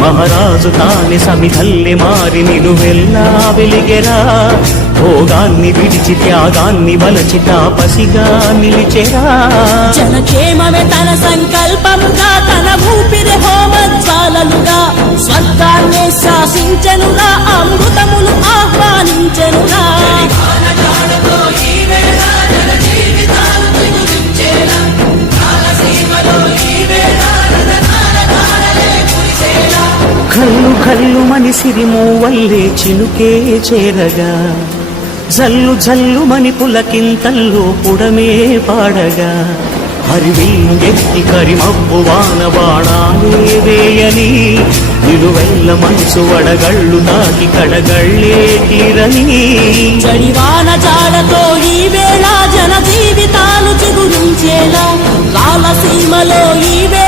మహారాజు తానే సమిధల్లె మారి నిలువెల్లా వెలిగెరా భోగాన్ని విడిచి త్యాగాన్ని వలచి తాపసిగా నిలిచెరా జనక్షేమమే తన సంకల్పముగా తన ఊపిరి హోమజ్వాలలుగా స్వర్గాన్నే శాసించెనురా అమృతములు ఆహ్వానించెనురా కల్లు కల్లు మని సిరిమూవల్లే చినుకే చేరగా జల్లు జల్లు మని పులకింతల్లో పుడమే పాడగా హరివింగెత్తి కరిమబ్బు వాన బాణాలే వేయని నిలువెల్ల మనసు వడగళ్ళు దాటి కడగళ్ళే తీరని జడివాన జాడతో ఈ వేళ జన జీవితాలు చిగురించేలా రాలసీమలో ఈ వేళ